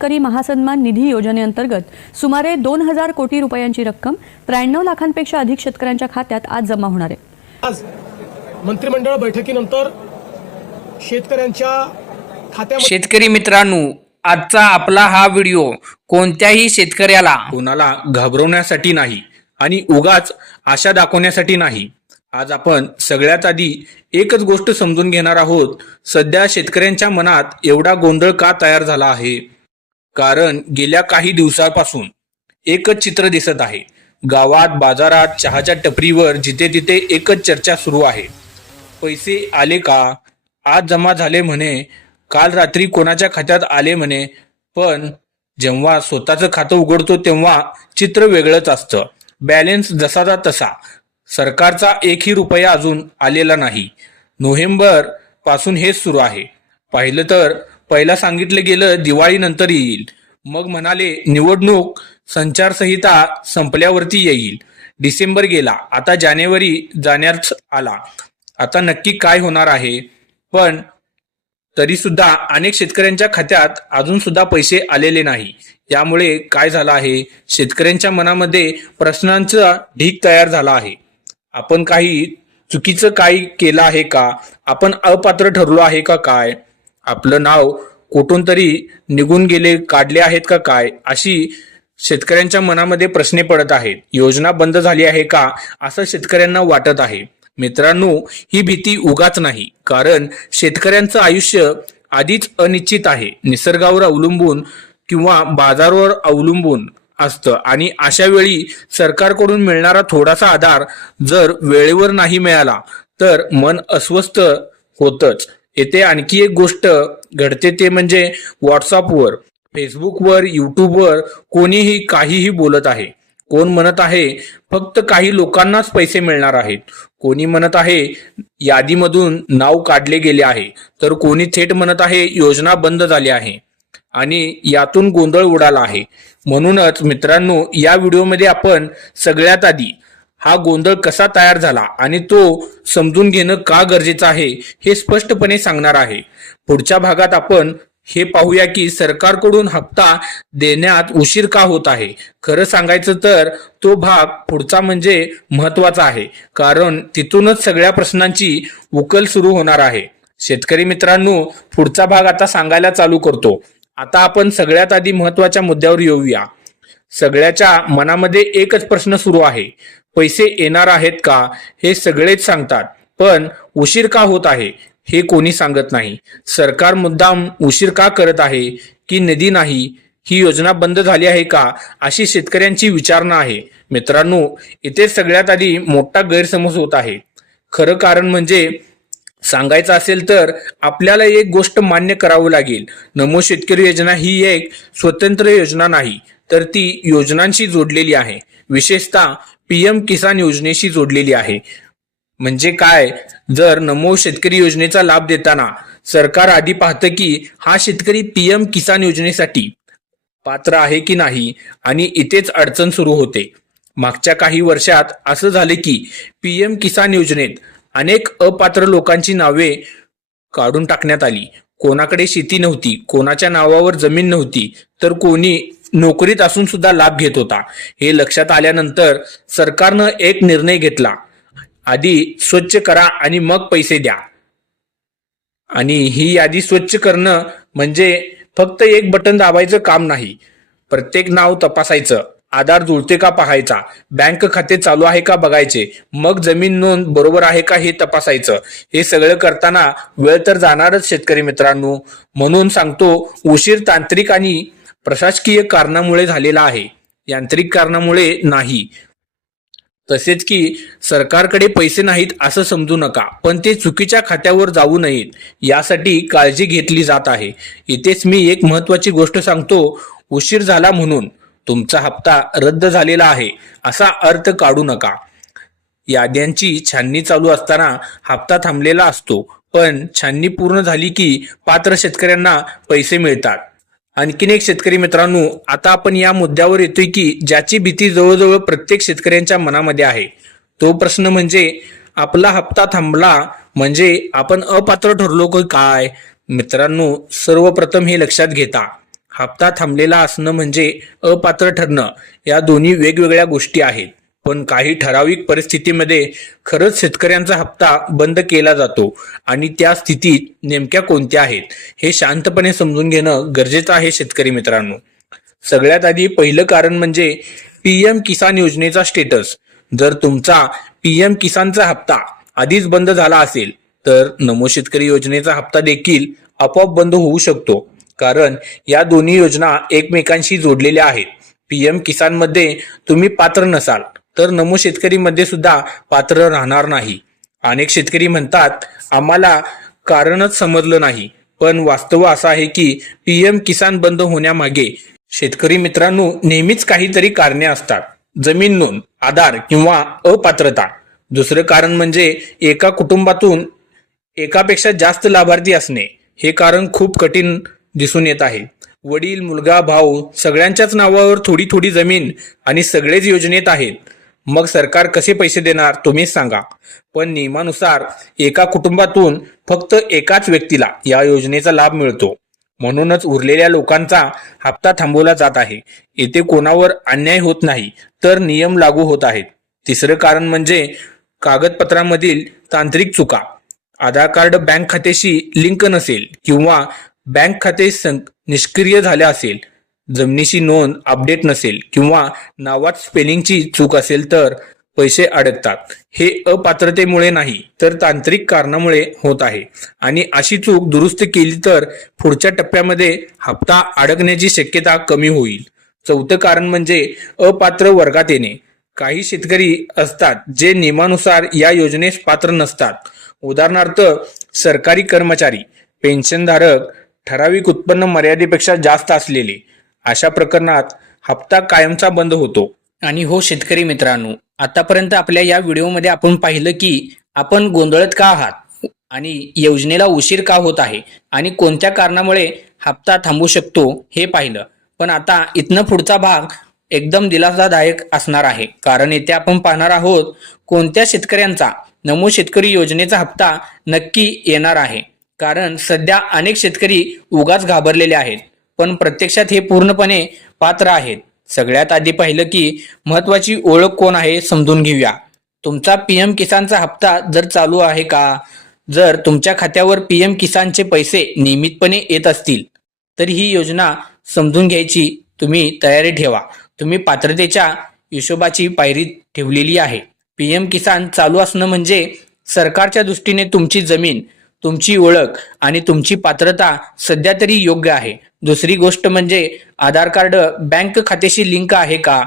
शेतकरी महासन्मान निधी योजनेअंतर्गत सुमारे दोन हजार कोटी रुपयांची रक्कम त्र्याण्णव लाखांपेक्षा अधिक शेतकऱ्यांच्या खात्यात आज जमा होणार आहे. आज मंत्रिमंडळ बैठकीनंतर शेतकऱ्यांच्या खात्यामध्ये शेतकरी मित्रांनो आजचा आपला हा व्हिडिओ कोणत्याही शेतकऱ्याला कोणाला घाबरवण्यासाठी नाही आणि उगाच आशा दाखवण्यासाठी नाही. आज आपण सगळ्यात आधी एकच गोष्ट समजून घेणार आहोत. सध्या शेतकऱ्यांच्या मनात एवढा गोंधळ का तयार झाला आहे? कारण गेल्या काही दिवसापासून एकच चित्र दिसत आहे. गावात बाजारात चहाच्या टपरीवर जिथे तिथे एकच चर्चा सुरू आहे. पैसे आले का? आज जमा झाले म्हणे. काल रात्री कोणाच्या खात्यात आले म्हणे. पण जेव्हा स्वतःचं खातं उघडतो तेव्हा चित्र वेगळंच असतं. बॅलेन्स जसाचा तसा. सरकारचा एकही रुपया अजून आलेला नाही. नोव्हेंबरपासून हेच सुरू आहे. पाहिलं तर पहिला सांगितलं गेलं दिवाळीनंतर येईल. मग म्हणाले निवडणूक संचारसंहिता संपल्यावरती येईल. डिसेंबर गेला. आता जानेवारी जाण्याच आला. आता नक्की काय होणार आहे? पण तरी सुद्धा अनेक शेतकऱ्यांच्या खात्यात अजून सुद्धा पैसे आलेले नाही. यामुळे काय झालं आहे? शेतकऱ्यांच्या मनामध्ये प्रश्नांचा ढीक तयार झाला आहे. आपण काही चुकीचं काही केलं आहे का? आपण अपात्र ठरलो आहे का काय? आपलं नाव कुठून तरी निघून गेले काढले आहेत का काय अशी शेतकऱ्यांच्या मनामध्ये प्रश्ने पडत आहेत. योजना बंद झाली आहे का असं शेतकऱ्यांना वाटत आहे. मित्रांनो ही भीती उगाच नाही कारण शेतकऱ्यांचं आयुष्य आधीच अनिश्चित आहे. निसर्गावर अवलंबून किंवा बाजारावर अवलंबून असतं. आणि अशा वेळी सरकारकडून मिळणारा थोडासा आधार जर वेळेवर नाही मिळाला तर मन अस्वस्थ होतच. येथे आणखी एक गोष्ट घडते ते म्हणजे व्हॉट्सअपवर फेसबुकवर युट्यूबवर कोणीही काहीही बोलत आहे. कोण म्हणत आहे फक्त काही लोकांनाच पैसे मिळणार आहेत. कोणी म्हणत आहे यादीमधून नाव काढले गेले आहे. तर कोणी थेट म्हणत आहे योजना बंद झाली आहे. आणि यातून गोंधळ उडाला आहे. म्हणूनच मित्रांनो या व्हिडिओमध्ये आपण सगळ्यात आधी हा गोंधळ कसा तयार झाला आणि तो समजून घेणं का गरजेचं आहे हे स्पष्टपणे सांगणार आहे. पुढच्या भागात आपण हे पाहूया की सरकारकडून हप्ता देण्यात उशीर का होत आहे. खरं सांगायचं तर तो भाग पुढचा म्हणजे महत्त्वाचा आहे. कारण तिथूनच सगळ्या प्रश्नांची उकल सुरू होणार आहे. शेतकरी मित्रांनो पुढचा भाग आता सांगायला चालू करतो. आता आपण सगळ्यात आधी महत्त्वाच्या मुद्द्यावर येऊया. सगळ्याच्या मनामध्ये एकच प्रश्न सुरू आहे. पैसे येणार आहेत का? हे सगळेच सांगतात. पण उशीर का होत आहे? हे कोणी सांगत नाही. सरकार मुद्दाम उशीर का करत आहे? की निधी नाही? ही योजना बंद झाली आहे का? अशी शेतकऱ्यांची विचारणा आहे. मित्रांनो इथे सगळ्यात आधी मोठा गैरसमज होत आहे. खरं कारण म्हणजे सांगायचं असेल तर आपल्याला एक गोष्ट मान्य करावं लागेल. नमो शेतकरी योजना ही एक स्वतंत्र योजना नाही. तर ती योजनांशी जोडलेली आहे. विशेषतः पीएम किसान योजनेशी जोडलेली आहे. म्हणजे काय? जर नमो शेतकरी योजनेचा लाभ देताना सरकार आधी पाहतं की हा शेतकरी पीएम किसान योजनेसाठी पात्र आहे की नाही आणि इथेच अडचण सुरू होते. मागच्या काही वर्षात असं झाले की पीएम किसान योजनेत अनेक अपात्र लोकांची नावे काढून टाकण्यात आली. कोणाकडे शेती नव्हती कोणाच्या नावावर जमीन नव्हती तर कोणी नोकरीत असून सुद्धा लाभ घेत होता. हे लक्षात आल्यानंतर सरकारनं एक निर्णय घेतला. आधी स्वच्छ करा आणि मग पैसे द्या. आणि ही यादी स्वच्छ करणं म्हणजे फक्त एक बटन दाबायचं काम नाही. प्रत्येक नाव तपासायचं. आधार जुळते का पाहायचा. बँक खाते चालू आहे का बघायचे. मग जमीन नोंद बरोबर आहे का हे तपासायचं. हे सगळं करताना वेळ तर जाणारच शेतकरी मित्रांनो. म्हणून सांगतो उशीर तांत्रिक आणि प्रशासकीय कारणामुळे झालेला आहे. यांत्रिक कारणामुळे नाही. तसेच की सरकारकडे पैसे नाहीत असं समजू नका पण ते चुकीच्या खात्यावर जाऊ नयेत यासाठी काळजी घेतली जात आहे. इथेच मी एक महत्वाची गोष्ट सांगतो उशीर झाला म्हणून तुमचा हप्ता रद्द झालेला आहे असा अर्थ काढू नका. याद्यांची छाननी चालू असताना हप्ता थांबलेला असतो पण छाननी पूर्ण झाली की पात्र शेतकऱ्यांना पैसे मिळतात. आणखीन एक शेतकरी मित्रांनो आता आपण या मुद्द्यावर येतोय की ज्याची भीती जवळजवळ प्रत्येक शेतकऱ्यांच्या मनामध्ये आहे. तो प्रश्न म्हणजे आपला हप्ता थांबला म्हणजे आपण अपात्र ठरलो काय? मित्रांनो सर्वप्रथम हे लक्षात घेता. हप्ता थांबलेला असणं म्हणजे अपात्र ठरणं या दोन्ही वेगवेगळ्या गोष्टी आहेत. पण काही ठराविक परिस्थितीमध्ये खरंच शेतकऱ्यांचा हप्ता बंद केला जातो आणि त्या स्थितीत नेमक्या कोणत्या आहेत हे शांतपणे समजून घेणं गरजेचं आहे शेतकरी मित्रांनो. सगळ्यात आधी पहिलं कारण म्हणजे पीएम किसान योजनेचा स्टेटस जर तुमचा पीएम किसानचा हप्ता आधीच बंद झाला असेल तर नमो शेतकरी योजनेचा हप्ता देखील आपोआप बंद होऊ शकतो. कारण या दोन्ही योजना एकमेकांशी जोडलेल्या आहेत. पीएम किसानमध्ये तुम्ही पात्र नसाल तर नमो शेतकरीमध्ये सुद्धा पात्र राहणार नाही. अनेक शेतकरी म्हणतात आम्हाला कारणच समजलं नाही. पण वास्तव असं आहे की पीएम किसान बंद होण्यामागे शेतकरी मित्रांनो नेहमीच काहीतरी कारणे असतात. जमीन नोंद आधार किंवा अपात्रता. दुसरं कारण म्हणजे एका कुटुंबातून एकापेक्षा जास्त लाभार्थी असणे. हे कारण खूप कठीण दिसून येत आहे. वडील मुलगा भाऊ सगळ्यांच्याच नावावर थोडी थोडी जमीन आणि सगळेच योजनेत आहेत. मग सरकार कसे पैसे देणार तुम्हीच सांगा. पण नियमानुसार एका कुटुंबातून फक्त एकाच व्यक्तीला या योजनेचा लाभ मिळतो. म्हणूनच उरलेल्या लोकांचा हप्ता थांबवला जात आहे. येथे कोणावर अन्याय होत नाही तर नियम लागू होत आहेत. तिसरं कारण म्हणजे कागदपत्रांमधील तांत्रिक चुका. आधार कार्ड बँक खात्याशी लिंक नसेल किंवा बँक खाते सं- निष्क्रिय झाले असेल जमिनीची नोंद अपडेट नसेल किंवा नावात स्पेलिंगची चूक असेल तर पैसे अडकतात. हे अपात्रतेमुळे नाही तर तांत्रिक कारणामुळे होत आहे. आणि अशी चूक दुरुस्त केली तर पुढच्या टप्प्यामध्ये हप्ता अडकण्याची शक्यता कमी होईल. चौथं कारण म्हणजे अपात्र वर्गात येणे. काही शेतकरी असतात जे नियमानुसार या योजनेस पात्र नसतात. उदाहरणार्थ सरकारी कर्मचारी पेन्शनधारक ठराविक उत्पन्न मर्यादेपेक्षा जास्त असलेले अशा प्रकरणात हप्ता कायमचा बंद होतो. आणि हो शेतकरी मित्रांनो आतापर्यंत आपल्या या व्हिडिओमध्ये आपण पाहिलं की आपण गोंधळत का आहात? आणि योजनेला उशीर का होत आहे? आणि कोणत्या कारणामुळे हप्ता थांबू शकतो हे पाहिलं. पण आता इथनं पुढचा भाग एकदम दिलासादायक असणार आहे. कारण येथे आपण पाहणार आहोत कोणत्या शेतकऱ्यांचा नमो शेतकरी योजनेचा हप्ता नक्की येणार आहे? कारण सध्या अनेक शेतकरी उगाच घाबरलेले आहेत. पण प्रत्यक्षात हे पूर्णपणे पात्र आहेत. सगळ्यात आधी पाहिलं की महत्वाची ओळख कोण आहे समजून घेऊया. तुमचा पीएम किसानचा हप्ता जर चालू आहे का? जर तुमच्या खात्यावर पीएम किसानचे पैसे नियमितपणे येत असतील तर ही योजना समजून घ्यायची तुम्ही तयारी ठेवा. तुम्ही पात्रतेच्या हिशोबाची पायरी ठेवलेली आहे. पीएम किसान चालू असणं म्हणजे सरकारच्या दृष्टीने तुमची जमीन तुमची ओळख आणि तुमची पात्रता सध्या तरी योग्य आहे. दुसरी गोष्ट म्हणजे आधार कार्ड बँक खात्याशी लिंक आहे का?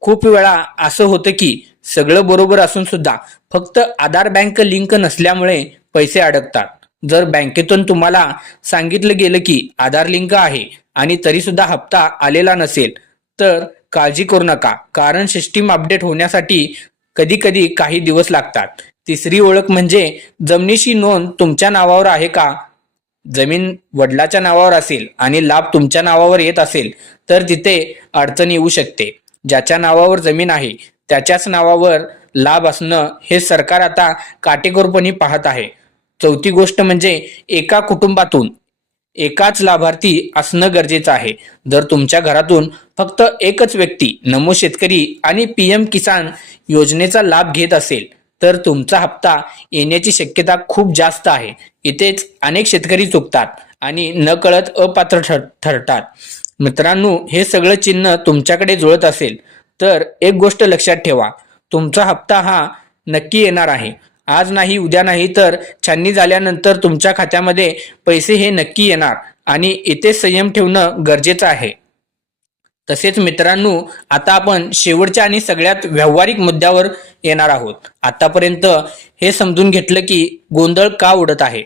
खूप वेळा असं होतं की सगळं बरोबर असून सुद्धा फक्त आधार बँक लिंक नसल्यामुळे पैसे अडकतात. जर बँकेतून तुम्हाला सांगितलं गेलं की आधार लिंक आहे आणि तरी सुद्धा हप्ता आलेला नसेल तर काळजी करू नका. कारण सिस्टीम अपडेट होण्यासाठी कधी कधी काही दिवस लागतात. तिसरी ओळख म्हणजे जमिनीची नोंद तुमच्या नावावर आहे का? जमीन वडिलाच्या नावावर असेल आणि लाभ तुमच्या नावावर येत असेल तर तिथे अडचण येऊ शकते. ज्याच्या नावावर जमीन आहे त्याच्याच नावावर लाभ असणं हे सरकार आता काटेकोरपणे पाहत आहे. चौथी गोष्ट म्हणजे एका कुटुंबातून एकाच लाभार्थी असणं गरजेचं आहे. जर तुमच्या घरातून फक्त एकच व्यक्ती नमो शेतकरी आणि पीएम किसान योजनेचा लाभ घेत असेल तर तुमचा हप्ता येण्याची शक्यता खूप जास्त आहे. इथेच अनेक शेतकरी चुकतात आणि नकळत अपात्र ठर ठरतात. मित्रांनो हे सगळं चिन्ह तुमच्याकडे जुळत असेल तर एक गोष्ट लक्षात ठेवा. तुमचा हप्ता हा नक्की येणार आहे. आज नाही उद्या नाही तर छाननी झाल्यानंतर तुमच्या खात्यामध्ये पैसे हे नक्की येणार आणि इथे संयम ठेवणं गरजेचं आहे. तसेच मित्रांनो आता आपण शेवटच्या आणि सगळ्यात व्यावहारिक मुद्द्यावर येणार आहोत. आतापर्यंत हे समजून घेतलं की गोंधळ का उडत आहे?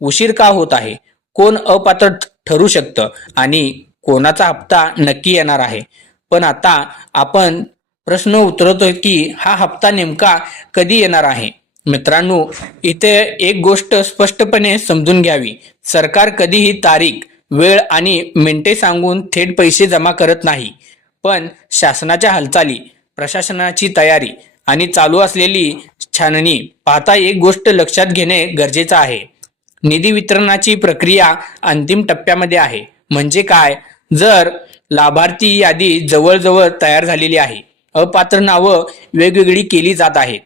उशीर का होत आहे? कोण अपात्र ठरू शकतं? आणि कोणाचा हप्ता नक्की येणार आहे? पण आता आपण प्रश्न उतरवतोय की हा हप्ता नेमका कधी येणार आहे? मित्रांनो इथे एक गोष्ट स्पष्टपणे समजून घ्यावी. सरकार कधीही तारीख वेळ आणि मिनटे सांगून थेट पैसे जमा करत नाही. पण शासनाच्या हालचाली प्रशासनाची तयारी आणि चालू असलेली छाननी पाहता एक गोष्ट लक्षात घेणे गरजेचं आहे. निधी वितरणाची प्रक्रिया अंतिम टप्प्यामध्ये आहे. म्हणजे काय? जर लाभार्थी यादी जवळजवळ तयार झालेली आहे. अपात्र नावं वेगवेगळी केली जात आहेत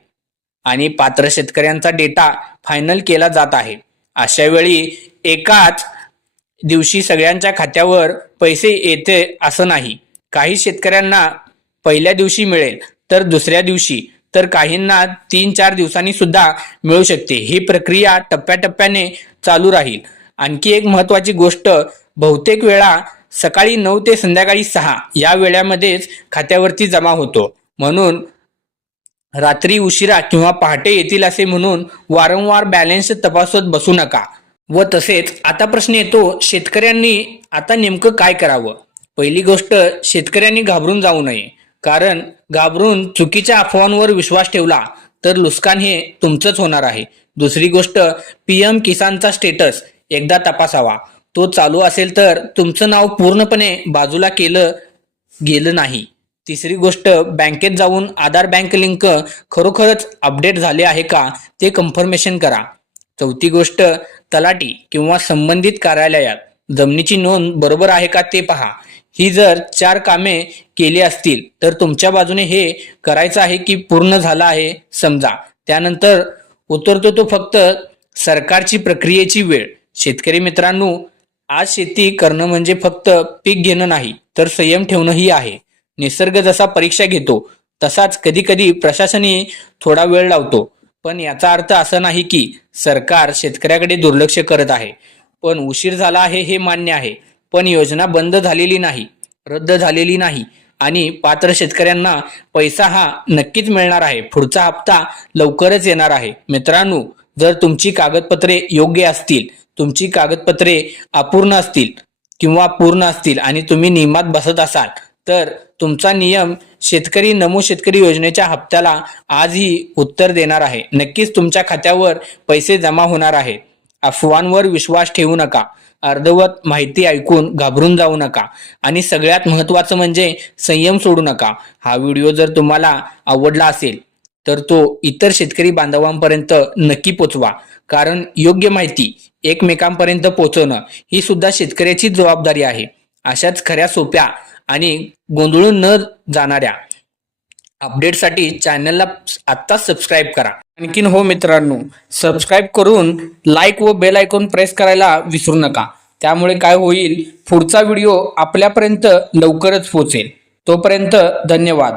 आणि पात्र शेतकऱ्यांचा डेटा फायनल केला जात आहे. अशा वेळी एकाच दिवशी सगळ्यांच्या खात्यावर पैसे येते असं नाही. काही शेतकऱ्यांना पहिल्या दिवशी मिळेल तर दुसऱ्या दिवशी तर काहींना तीन चार दिवसांनी सुद्धा मिळू शकते. ही प्रक्रिया टप्प्याटप्प्याने चालू राहील. आणखी एक महत्वाची गोष्ट बहुतेक वेळा सकाळी नऊ ते संध्याकाळी सहा या वेळामध्येच खात्यावरती जमा होतो. म्हणून रात्री उशिरा किंवा पहाटे येतील असे म्हणून वारंवार बॅलन्स तपासत बसू नका. व तसेच आता प्रश्न येतो शेतकऱ्यांनी आता नेमकं काय करावं? पहिली गोष्ट शेतकऱ्यांनी घाबरून जाऊ नये. कारण घाबरून चुकीच्या अफवांवर विश्वास ठेवला तर नुकसान हे तुमचंच होणार आहे. दुसरी गोष्ट पीएम किसानचा स्टेटस एकदा तपासावा. तो चालू असेल तर तुमचं नाव पूर्णपणे बाजूला केलं गेलं नाही. तिसरी गोष्ट बँकेत जाऊन आधार बँक लिंक खरोखरच अपडेट झाले आहे का ते कन्फर्मेशन करा. चौथी गोष्ट तलाटी किंवा संबंधित कार्यालयात जमिनीची नोंद बरोबर आहे का ते पहा. ही जर चार कामे केली असतील तर तुमच्या बाजूने हे करायचं आहे की पूर्ण झालं आहे? समजा. त्यानंतर उतरतो तो फक्त सरकारची प्रक्रियेची वेळ. शेतकरी मित्रांनो आज शेती करणं म्हणजे फक्त पीक घेणं नाही तर संयम ठेवणंही आहे. निसर्ग जसा परीक्षा घेतो तसाच कधी कधी प्रशासनही थोडा वेळ लावतो. पण याचा अर्थ असा नाही की सरकार शेतकऱ्याकडे दुर्लक्ष करत आहे. पण उशीर झाला आहे हे मान्य आहे. पण योजना बंद झालेली नाही रद्द झालेली नाही आणि पात्र शेतकऱ्यांना पैसा हा नक्कीच मिळणार आहे. पुढचा हप्ता लवकरच येणार आहे. मित्रांनो जर तुमची कागदपत्रे योग्य असतील तुमची कागदपत्रे अपूर्ण असतील किंवा पूर्ण असतील आणि तुम्ही नियमात बसत असाल तर तुमचा नियम शेतकरी नमो शेतकरी योजनेच्या हप्त्याला आजही उत्तर देणार आहे. नक्कीच तुमच्या खात्यावर पैसे जमा होणार आहे. अफवांवर विश्वास ठेवू नका. अर्धवत माहिती ऐकून घाबरून जाऊ नका. आणि सगळ्यात महत्वाचं म्हणजे संयम सोडू नका. हा व्हिडिओ जर तुम्हाला आवडला असेल तर तो इतर शेतकरी बांधवांपर्यंत नक्की पोचवा. कारण योग्य माहिती एकमेकांपर्यंत पोचवणं ही सुद्धा शेतकऱ्याची जबाबदारी आहे. अशाच खऱ्या सोप्या आणि गोंधळून न जाणाऱ्या अपडेटसाठी चॅनलला आत्ताच सबस्क्राईब करा. आणखीन हो मित्रांनो सबस्क्राईब करून लाईक व बेल आयकॉन प्रेस करायला विसरू नका. त्यामुळे काय होईल पुढचा व्हिडिओ आपल्यापर्यंत लवकरच पोहोचेल. तोपर्यंत धन्यवाद.